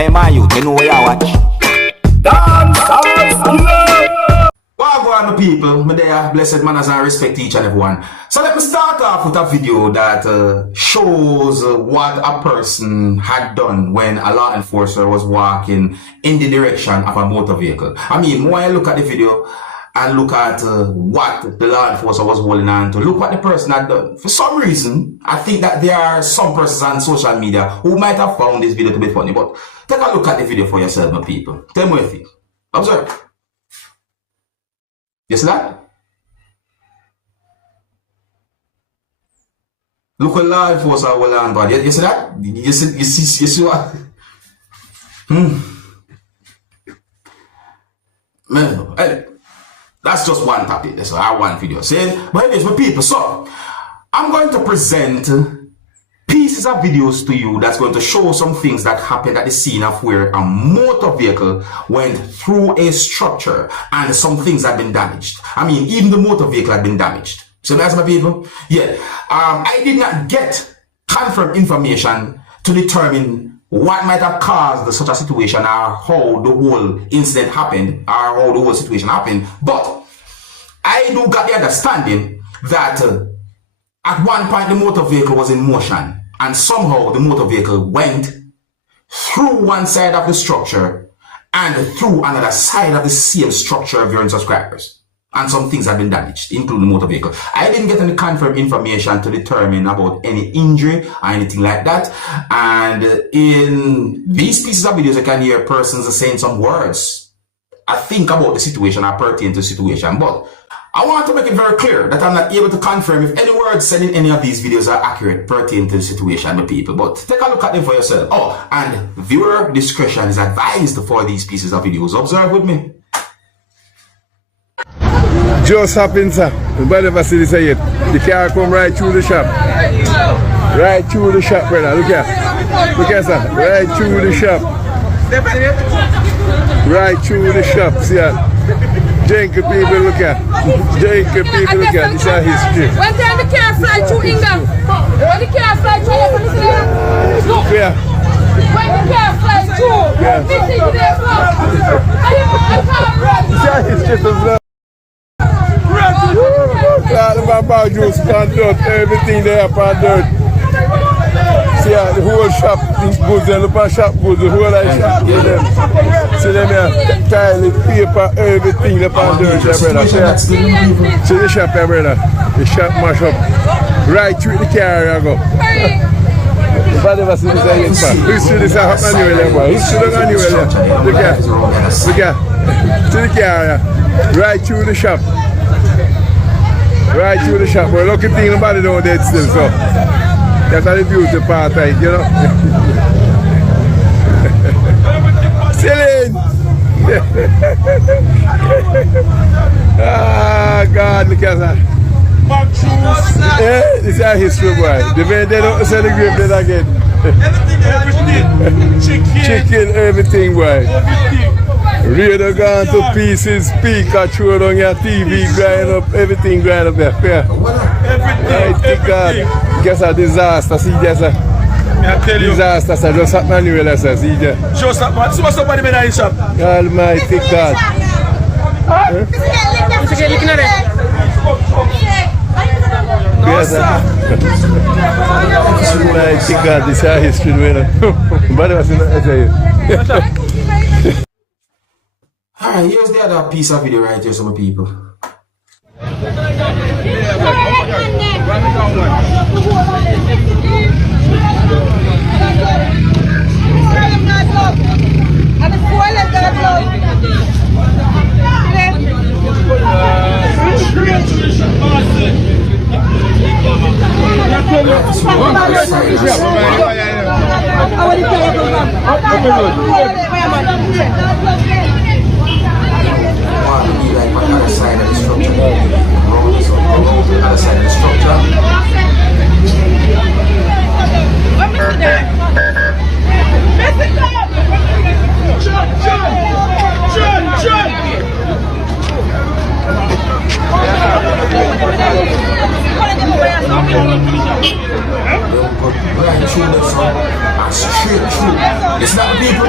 Hey man, you know where you watch. Dancehall skilla. Well, go on, people. Me there, blessed manners and respect each and everyone. So let me start off with a video that shows what a person had done when a law enforcer was walking in the direction of a motor vehicle. I mean, when I look at the video and look at what the law enforcer was holding on to, look what the person had done. For some reason, I think that there are some persons on social media who might have found this video to be funny, but take a look at the video for yourself, my people. Tell me what you think. Observe. You see that? Look what law enforcer hold on to. You see that? You see what? Man, hey. That's just one topic. That's our one video. See? But anyways, my people, so I'm going to present pieces of videos to you that's going to show some things that happened at the scene of where a motor vehicle went through a structure and some things had been damaged. I mean, even the motor vehicle had been damaged. So that's my people. Yeah. I did not get confirmed information to determine what might have caused such a situation or how the whole incident happened or how the whole situation happened. But I do got the understanding that at one point the motor vehicle was in motion and somehow the motor vehicle went through one side of the structure and through another side of the same structure of your subscribers. And some things have been damaged, including the motor vehicle. I didn't get any confirmed information to determine about any injury or anything like that. And in these pieces of videos, I can hear persons saying some words. I think about the situation or pertain to the situation. But I want to make it very clear that I'm not able to confirm if any words said in any of these videos are accurate pertain to the situation with people. But take a look at them for yourself. Oh, and viewer discretion is advised for these pieces of videos. Observe with me. Just happened, sir. Nobody ever see this yet. The car come right through the shop. Right through the shop, brother. Look here. Look here, sir. Right through the shop. Right through the shop. See that? Janky people, look here. Janky people, look here. This is history. One time the car fly through England. When the car fly through, look. Yeah. When the car fly through, this is the floor. This is history. All the bamboo juice, pan dirt, everything there, pan dirt. See the whole shop, these goods, the look at shop goods, the whole of the shop with them. See them here, tile, paper, everything, the pan dirt there, brother. See the shop here, brother. The shop mash up. Right through the car, I go. Nobody ever see this again, man. Who see this happen anywhere, boy? Who see this anywhere? Look here. Look here. See the car, right through the shop. Right through the shop, but lucky thing nobody don't dead still, so that's the beauty part, right, you know. Ceiling! Ah, God, look at that. Yeah, this is our history, boy. The man they don't sell the grave dead again. Everything. Chicken, everything, boy. Radio gone to pieces, speaker throw down your TV, grind up, everything grind up there. Yeah. Everything. God. Guess a disaster, see just a disaster, so just happened anywhere, sir. See just. Just happened. So what's up with the man in shop? Almighty God. Yes, Almighty God, this is our history, man. But what's in the Alright, here's the other piece of video right here, some people. Be like on the other side of the structure. The other side of the structure. Right through the front and straight through. It's not that, people?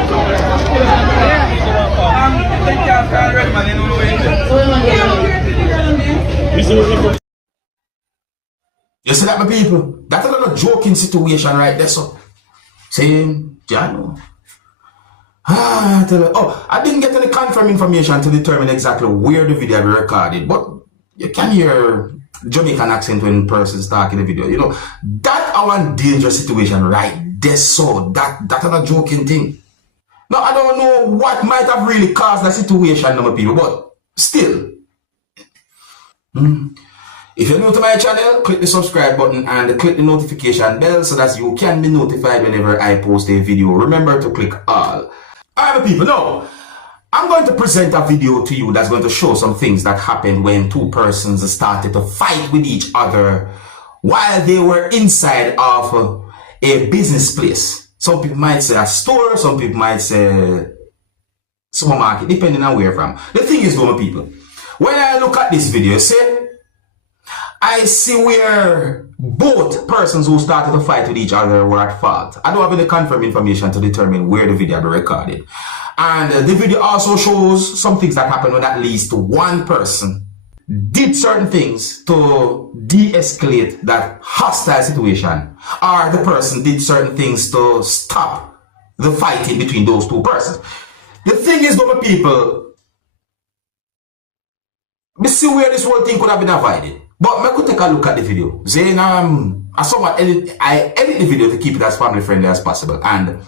You see that, my people? That's another joking situation right there, so. Same, Jano. I didn't get any confirmed information to determine exactly where the video will be recorded, but you can hear Jamaican accent when persons talking the video. You know, that our dangerous situation right there, so that's not a joking thing. Now, I don't know what might have really caused that situation, my people, but still. If you're new to my channel, click the subscribe button and click the notification bell so that you can be notified whenever I post a video. Remember to click all. Alright, people, now I'm going to present a video to you that's going to show some things that happened when two persons started to fight with each other while they were inside of a business place. Some people might say a store, some people might say supermarket, depending on where from. The thing is, though, people, when I look at this video, see, I see where both persons who started to fight with each other were at fault. I don't have any confirmed information to determine where the video be recorded. And the video also shows some things that happened when at least one person did certain things to de-escalate that hostile situation, or the person did certain things to stop the fighting between those two persons. The thing is, though, people, we see where this whole thing could have been avoided. But I could take a look at the video. Then I edit the video to keep it as family friendly as possible. And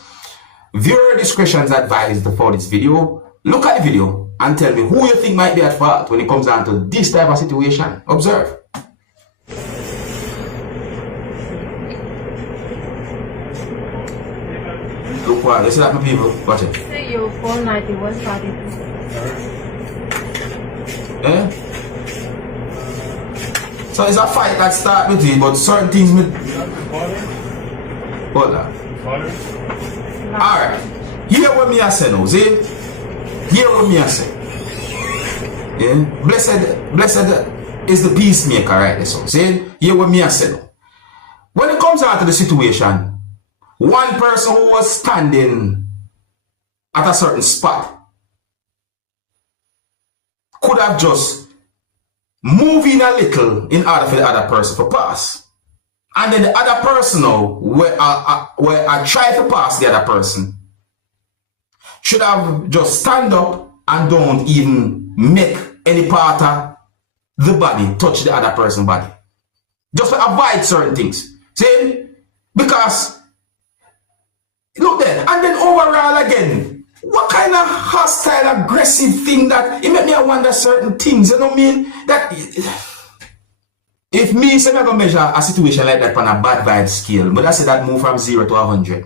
viewer discretion is advised for this video. Look at the video and tell me who you think might be at fault when it comes down to this type of situation. Observe. Look what, you see that, my people? Watch it. See you 491 started. Eh? So it's a fight that start with it, but certain things hold on. Alright. Hear what me I say now, see? Hear what me I say. Yeah? Blessed is the peacemaker, right? So, see? Hear what me I say now. When it comes out to the situation, one person who was standing at a certain spot could have just moving a little in order for the other person to pass. And then the other person now, where I try to pass the other person, should have just stand up and don't even make any part of the body touch the other person's body. Just to avoid certain things. See? Because, look there, and then overall again, what kind of hostile, aggressive thing that it make me wonder certain things, you know what I mean? That if me say I'm gonna measure a situation like that on a bad vibe scale, but I say that move from 0 to 100.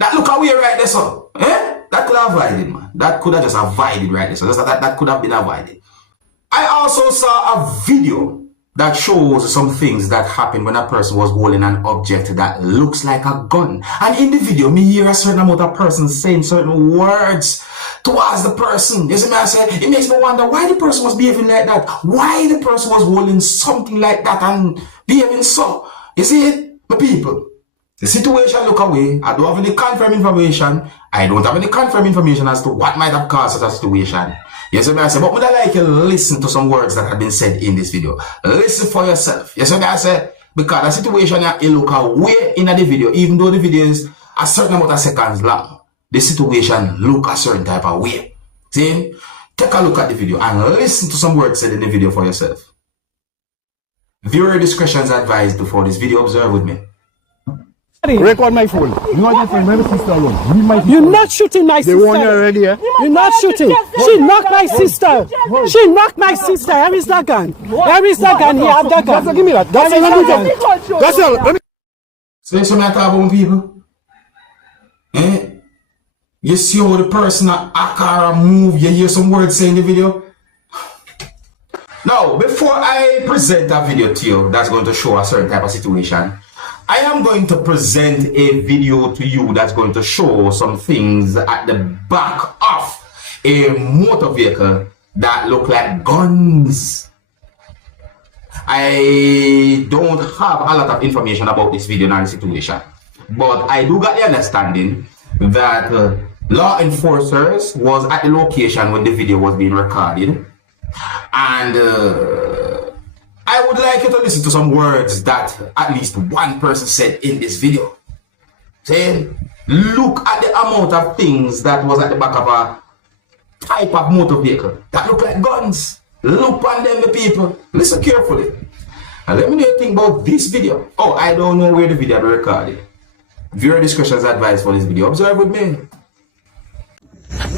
That look away right there, so that could have avoided, man. That could have just avoided right there. So that could have been avoided. I also saw a video that shows some things that happened when a person was holding an object that looks like a gun. And in the video, me hear a certain amount of persons saying certain words towards the person. You see me, I say, it makes me wonder why the person was behaving like that. Why the person was holding something like that and behaving so. You see it, my people? The situation look away. I don't have any confirmed information. I don't have any confirmed information as to what might have caused such a situation. Yes, I say, but would I like you to listen to some words that have been said in this video? Listen for yourself. Yes, I say, because the situation you look away in the video, even though the video is a certain amount of seconds long, the situation look a certain type of way. See? Take a look at the video and listen to some words said in the video for yourself. Viewer discretion is advised before this video. Observe with me. Record my phone. You are your friend, my sister alone. Leave my sister. You're not shooting my sister. The one already, yeah? You're not shooting. She knocked my sister. She knocked my sister. Where is that gun? Where is that gun? Here, have that gun. Give me that. That's all. Let me That's all. Let me. So you talk about people? Eh? You see how the person act or move, you hear some words say in the video? Now, before I present a video to you that's going to show a certain type of situation, I am going to present a video to you that's going to show some things at the back of a motor vehicle that look like guns. I don't have a lot of information about this video and the situation, but I do got the understanding that law enforcers was at the location when the video was being recorded, and I would like you to listen to some words that at least one person said in this video, saying, look at the amount of things that was at the back of a type of motor vehicle that look like guns. Look on them, the people. Listen carefully. And let me know what you think about this video. Oh, I don't know where the video was recorded. Viewer discretion is advised for this video. Observe with me.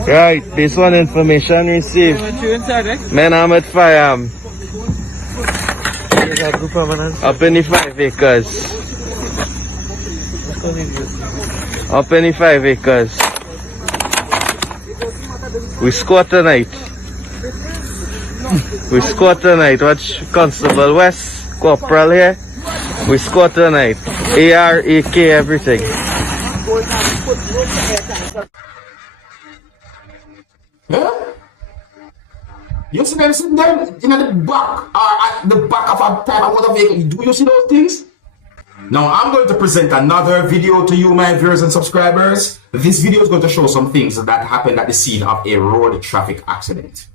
Right, this one information received. Man, I'm at fire. Up in the 5 acres. Up in the 5 acres. We squat tonight. We squat tonight. Watch Constable West, Corporal here. We squat tonight. AR, AK, everything. Yeah? You see them sitting there in the back or at the back of a type of motor vehicle. Do you see those things? Now I'm going to present another video to you, my viewers and subscribers. This video is going to show some things that happened at the scene of a road traffic accident.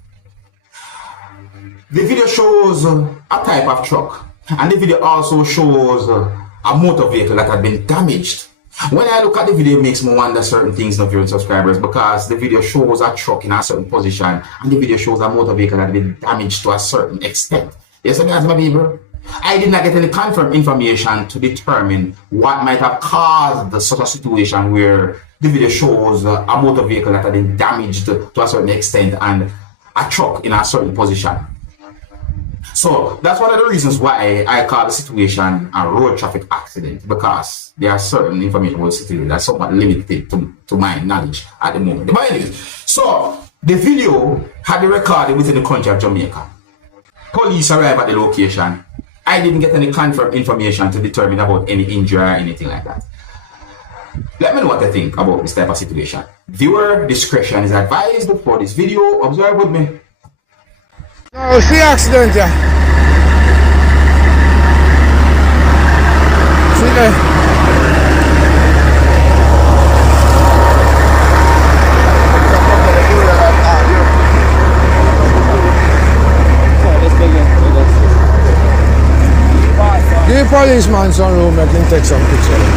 The video shows a type of truck, and the video also shows a motor vehicle that had been damaged. When I look at the video, it makes me wonder certain things, my viewers and subscribers, because the video shows a truck in a certain position, and the video shows a motor vehicle that had been damaged to a certain extent. Yes, my people? I did not get any confirmed information to determine what might have caused such a situation where the video shows a motor vehicle that had been damaged to a certain extent and a truck in a certain position. So that's one of the reasons why I call the situation a road traffic accident, because there are certain information about the situation that's somewhat limited to my knowledge at the moment. So the video had been recorded within the country of Jamaica. Police arrived at the location. I didn't get any confirmed information to determine about any injury or anything like that. Let me know what you think about this type of situation. Viewer discretion is advised for this video. Observe with me. Oh, see accident, yeah. See there. Give the policeman some room, I can take some pictures.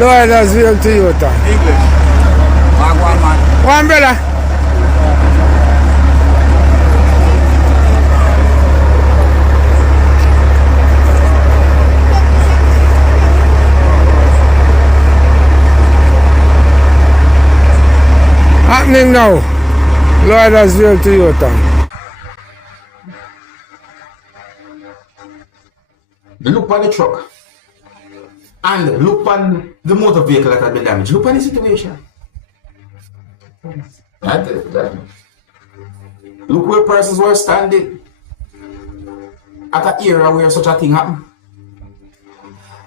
Lord, that's real Toyota. English. One man. One brother. Happening now. Lord, that's real Toyota. Look on the truck. And look on the motor vehicle that had been damaged. Look on the situation. Look where persons were standing at an era where such a thing happened.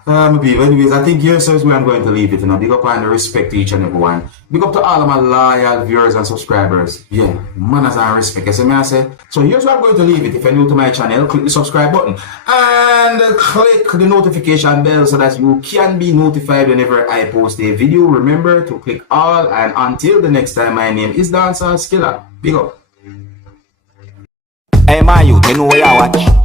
Anyways, I think here is where I'm going to leave it. Big up and respect to each and every one. Big up to all of my loyal viewers and subscribers. Yeah, manners and respect. You see me I say? So here's where I'm going to leave it. If you're new to my channel, click the subscribe button and click the notification bell so that you can be notified whenever I post a video. Remember to click all, and until the next time, my name is Dancehall Skilla. Big up. Hey, my youth, you know where you watch.